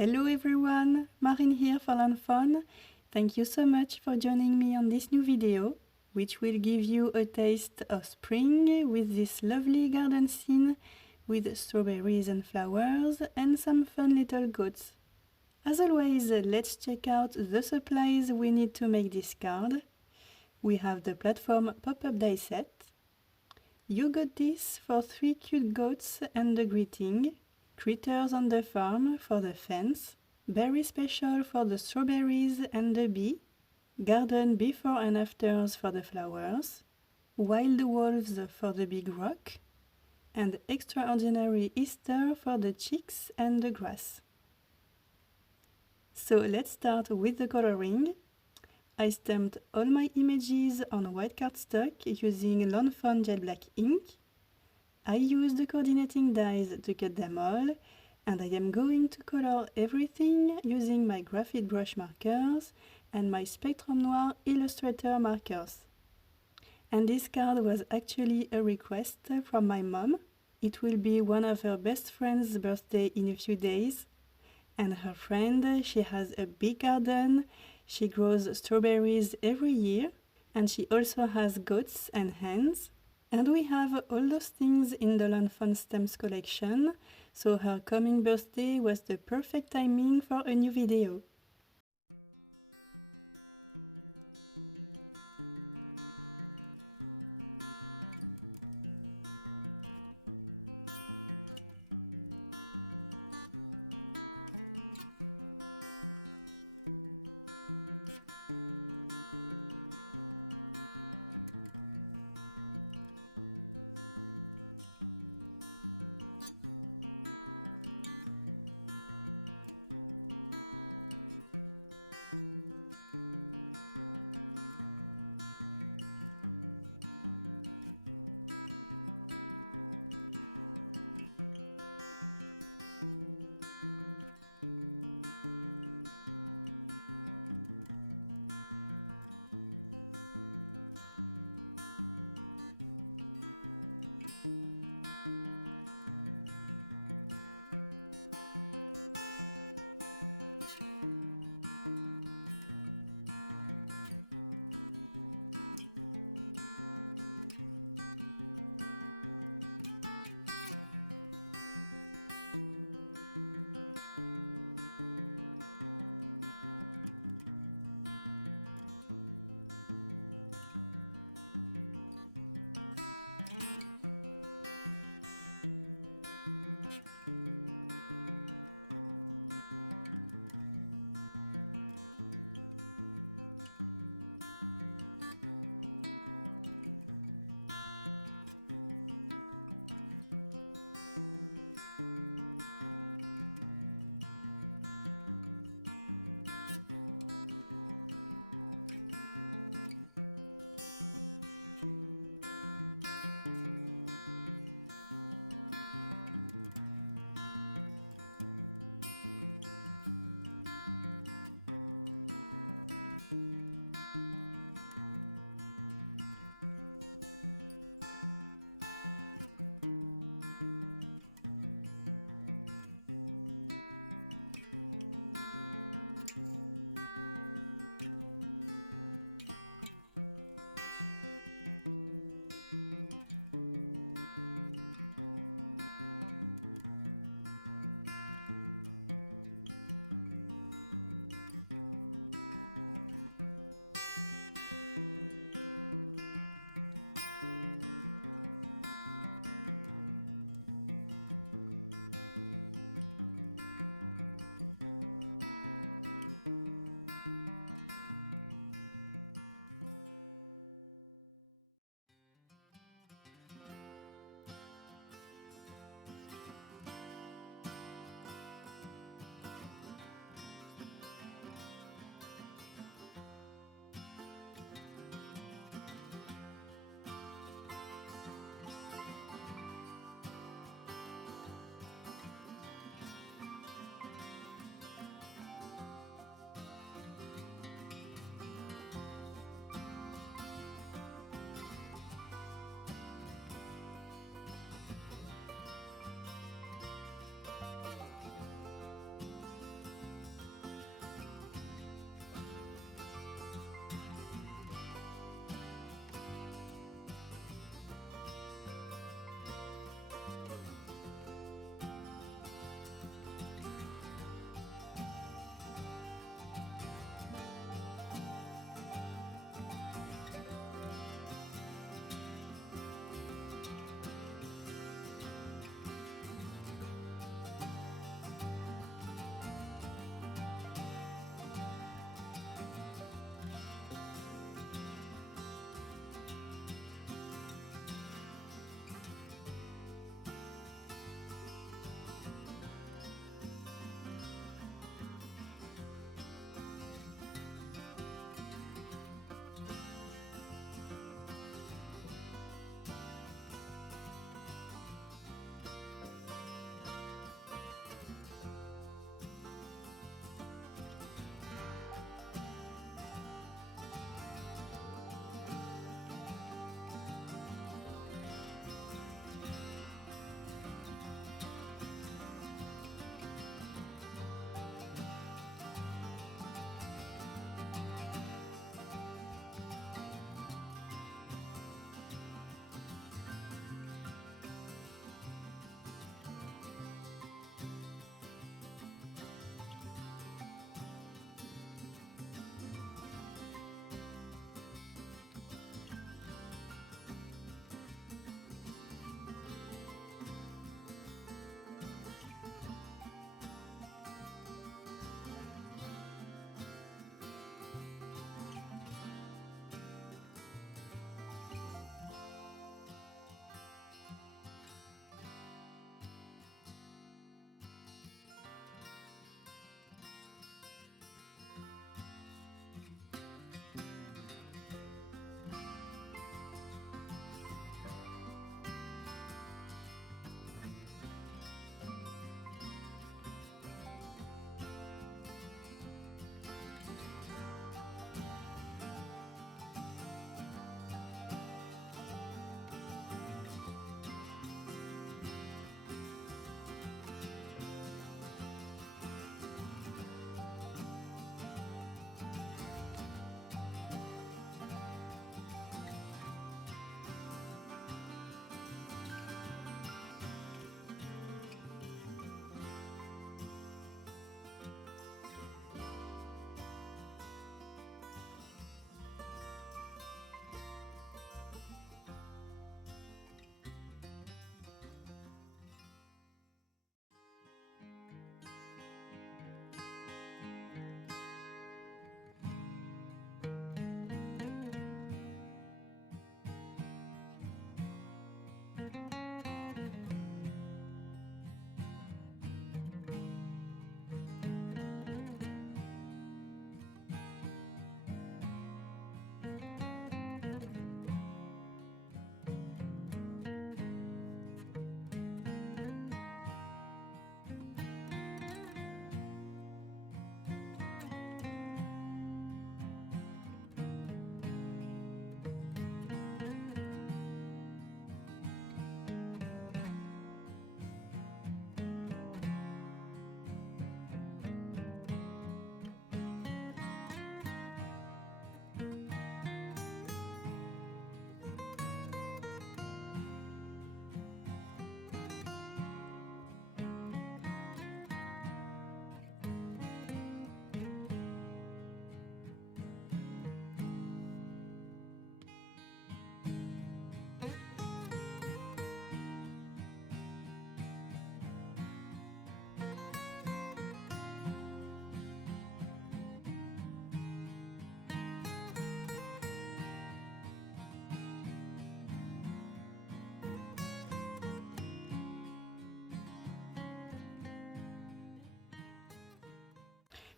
Hello everyone, Marine here for Learn Fun. Thank you so much for joining me on this new video, which will give you a taste of spring with this lovely garden scene with strawberries and flowers and some fun little goats. As always, let's check out the supplies we need to make this card. We have the platform pop-up die set. You got this for 3 cute goats and the greeting. Critters on the farm for the fence, berry special for the strawberries and the bee, garden before and afters for the flowers, wild wolves for the big rock, and extraordinary Easter for the chicks and the grass. So let's start with the coloring. I stamped all my images on white cardstock using Learn Fun Gel Black ink. I used the coordinating dies to cut them all, and I am going to color everything using my graphite brush markers and my Spectrum Noir Illustrator markers. And this card was actually a request from my mom. It will be one of her best friend's birthday in a few days. And her friend, she has a big garden, she grows strawberries every year, and she also has goats and hens. And we have all those things in the Learn Fun Stamps collection, so her coming birthday was the perfect timing for a new video.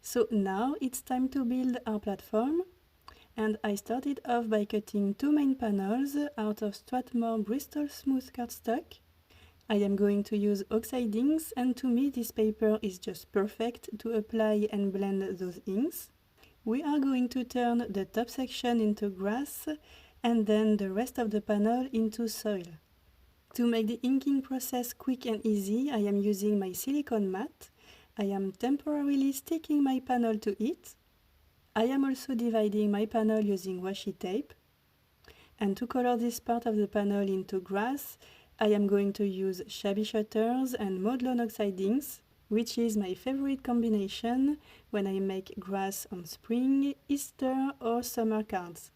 So now it's time to build our platform, and I started off by cutting two main panels out of Strathmore Bristol Smooth cardstock. I am going to use oxide inks, and to me this paper is just perfect to apply and blend those inks. We are going to turn the top section into grass and then the rest of the panel into soil. To make the inking process quick and easy, I am using my silicone mat. I am temporarily sticking my panel to it. I am also dividing my panel using washi tape. And to color this part of the panel into grass, I am going to use Shabby Shutters and Modlon Oxide inks, which is my favorite combination when I make grass on spring, Easter or summer cards.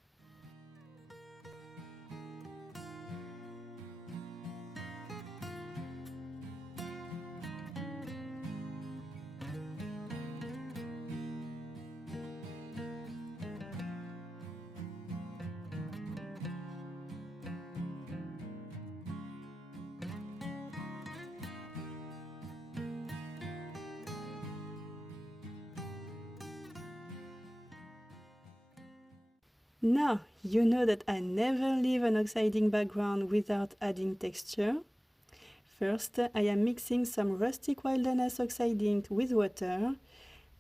Now, you know that I never leave an oxiding background without adding texture. First, I am mixing some Rustic Wilderness oxide ink with water,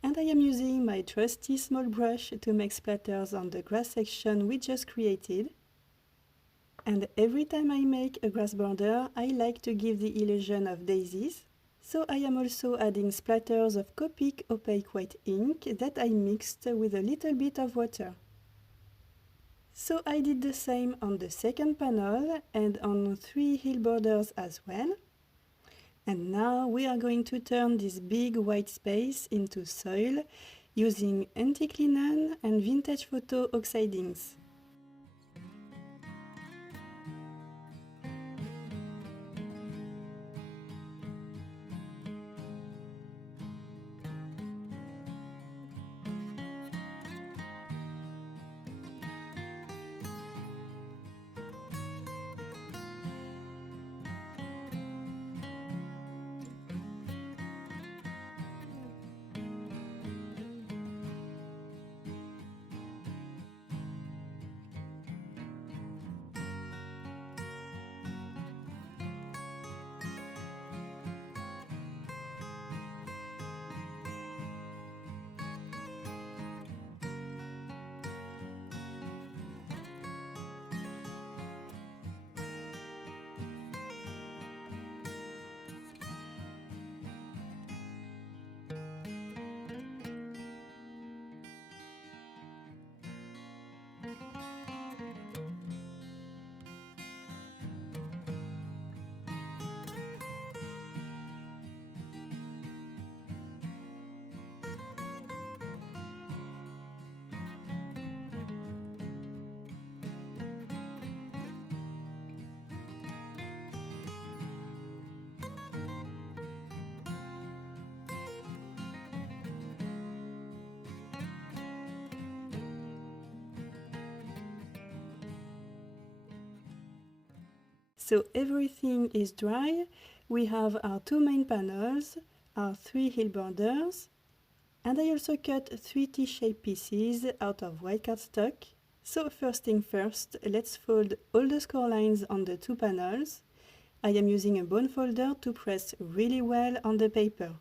and I am using my trusty small brush to make splatters on the grass section we just created. And every time I make a grass border, I like to give the illusion of daisies. So I am also adding splatters of Copic opaque white ink that I mixed with a little bit of water. So I did the same on the second panel and on 3 hill borders as well. And now we are going to turn this big white space into soil using antique linen and vintage photo oxide inks. So everything is dry. We have our 2 main panels, our 3 hill borders, and I also cut 3 T-shaped pieces out of white cardstock. So first thing first, let's fold all the score lines on the 2 panels. I am using a bone folder to press really well on the paper.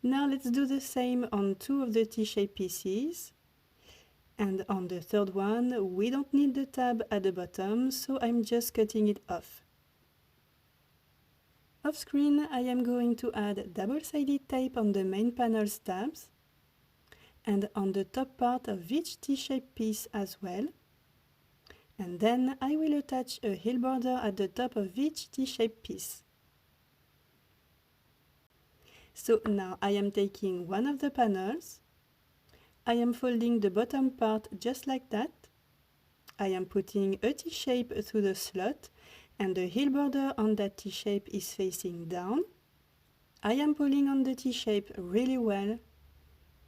Now let's do the same on 2 of the T-shaped pieces. And on the third one, we don't need the tab at the bottom, so I'm just cutting it off. Off screen, I am going to add double-sided tape on the main panel's tabs and on the top part of each T-shaped piece as well. And then I will attach a heel border at the top of each T-shaped piece. So now I am taking one of the panels. I am folding the bottom part just like that. I am putting a T-shape through the slot and the heel border on that T-shape is facing down. I am pulling on the T-shape really well.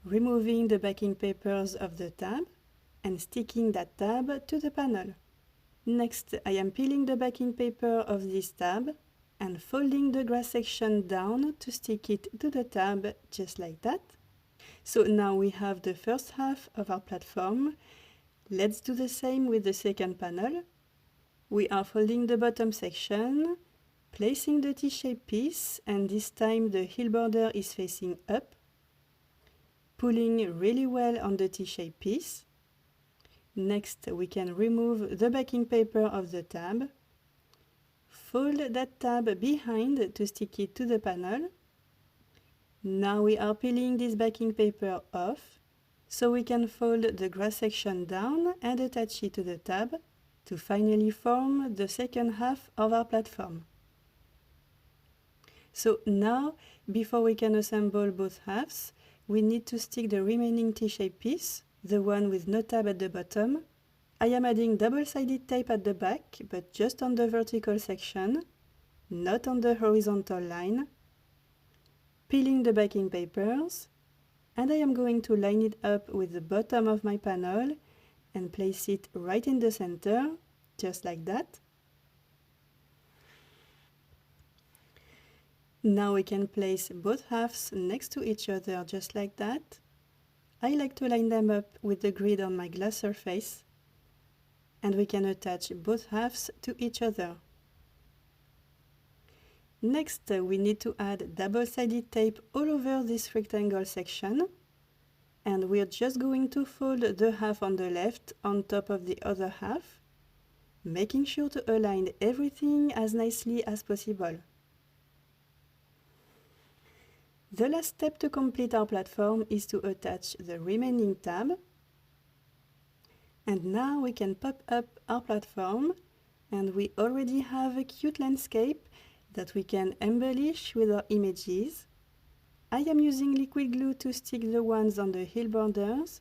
removing the backing papers of the tab and sticking that tab to the panel. Next, I am peeling the backing paper of this tab and folding the grass section down to stick it to the tab just like that. So now we have the first half of our platform. Let's do the same with the second panel. We are folding the bottom section, placing the T-shaped piece, and this time the heel border is facing up. Pulling really well on the T-shaped piece. Next, we can remove the backing paper of the tab. Fold that tab behind to stick it to the panel. Now we are peeling this backing paper off, so we can fold the grass section down and attach it to the tab to finally form the second half of our platform. So now, before we can assemble both halves, we need to stick the remaining T-shaped piece, the one with no tab at the bottom. I am adding double-sided tape at the back, but just on the vertical section, not on the horizontal line. Peeling the backing papers, and I am going to line it up with the bottom of my panel and place it right in the center, just like that. Now we can place both halves next to each other just like that. I like to line them up with the grid on my glass surface, and we can attach both halves to each other. Next, we need to add double-sided tape all over this rectangle section, and we're just going to fold the half on the left on top of the other half, making sure to align everything as nicely as possible. The last step to complete our platform is to attach the remaining tab. And now we can pop up our platform, and we already have a cute landscape that we can embellish with our images. I am using liquid glue to stick the ones on the heel borders,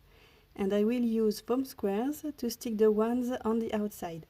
and I will use foam squares to stick the ones on the outside.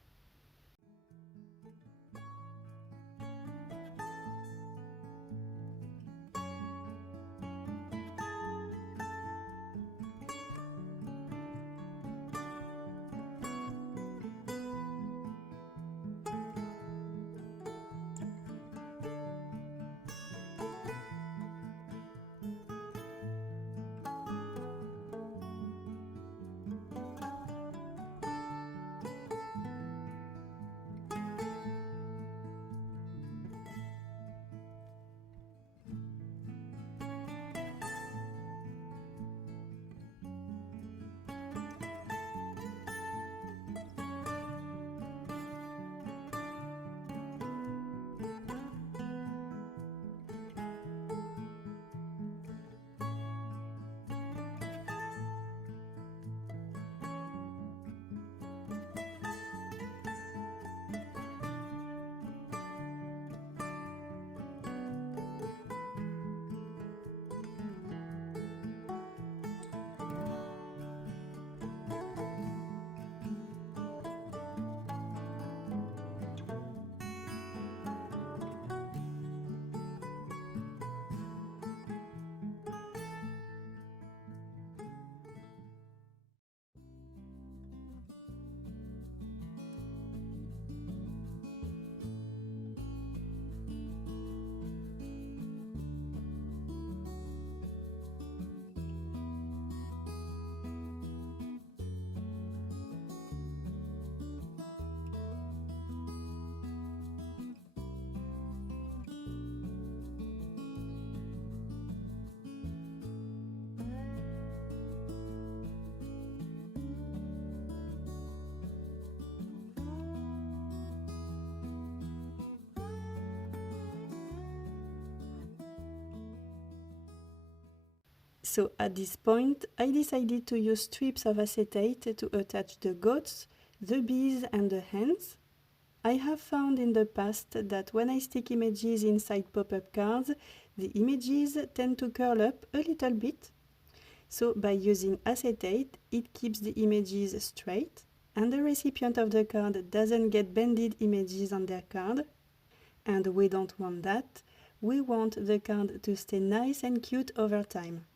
So at this point, I decided to use strips of acetate to attach the goats, the bees and the hens. I have found in the past that when I stick images inside pop-up cards, the images tend to curl up a little bit. So by using acetate, it keeps the images straight and the recipient of the card doesn't get bended images on their card. And we don't want that. We want the card to stay nice and cute over time.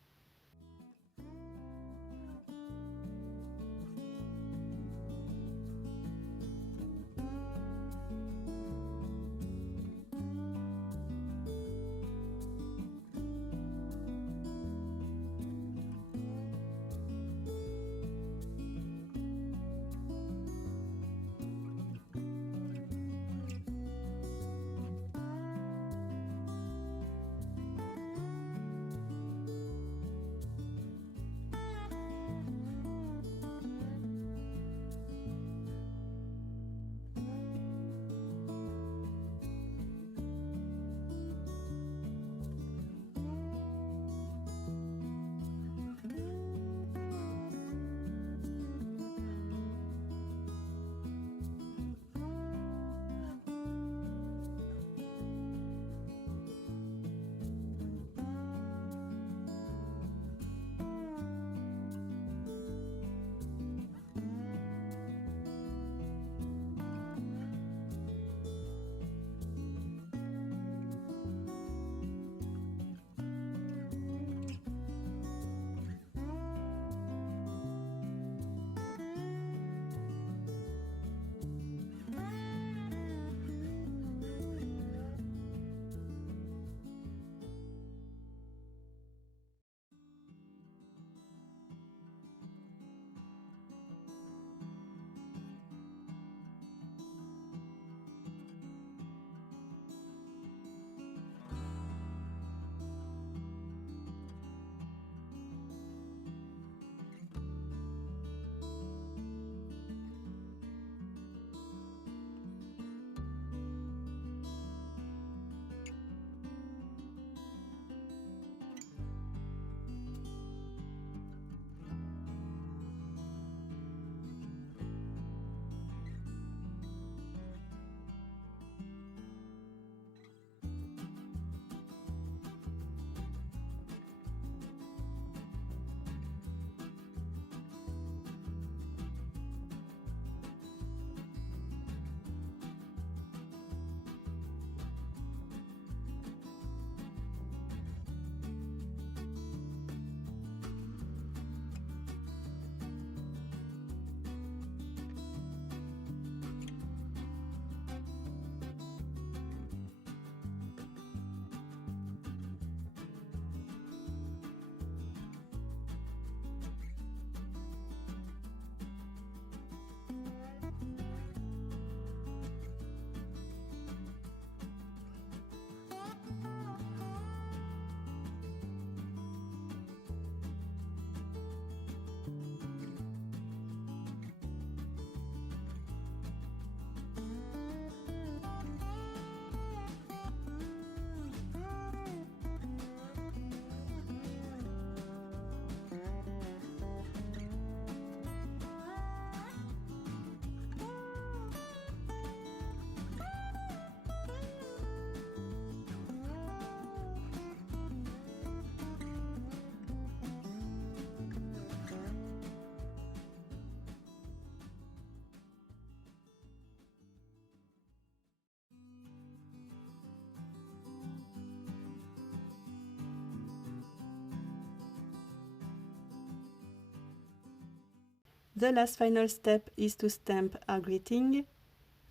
The last final step is to stamp our greeting.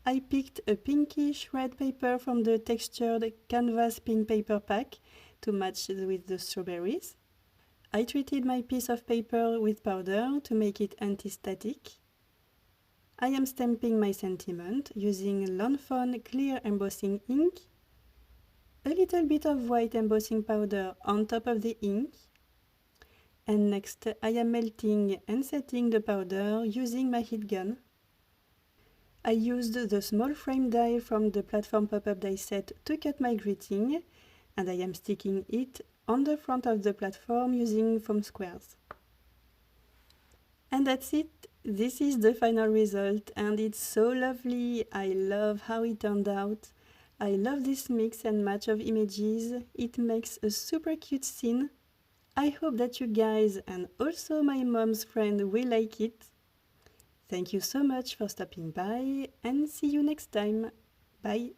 I picked a pinkish red paper from the textured canvas pink paper pack to match with the strawberries. I treated my piece of paper with powder to make it anti-static. I am stamping my sentiment using Lawn Fawn clear embossing ink, a little bit of white embossing powder on top of the ink, and next I am melting and setting the powder using my heat gun. I used the small frame die from the Platform pop-up die set to cut my greeting, and I am sticking it on the front of the platform using foam squares. And that's it! This is the final result, and it's so lovely. I love how it turned out. I love this mix and match of images. It makes a super cute scene. I hope that you guys and also my mom's friend will like it. Thank you so much for stopping by, and see you next time. Bye!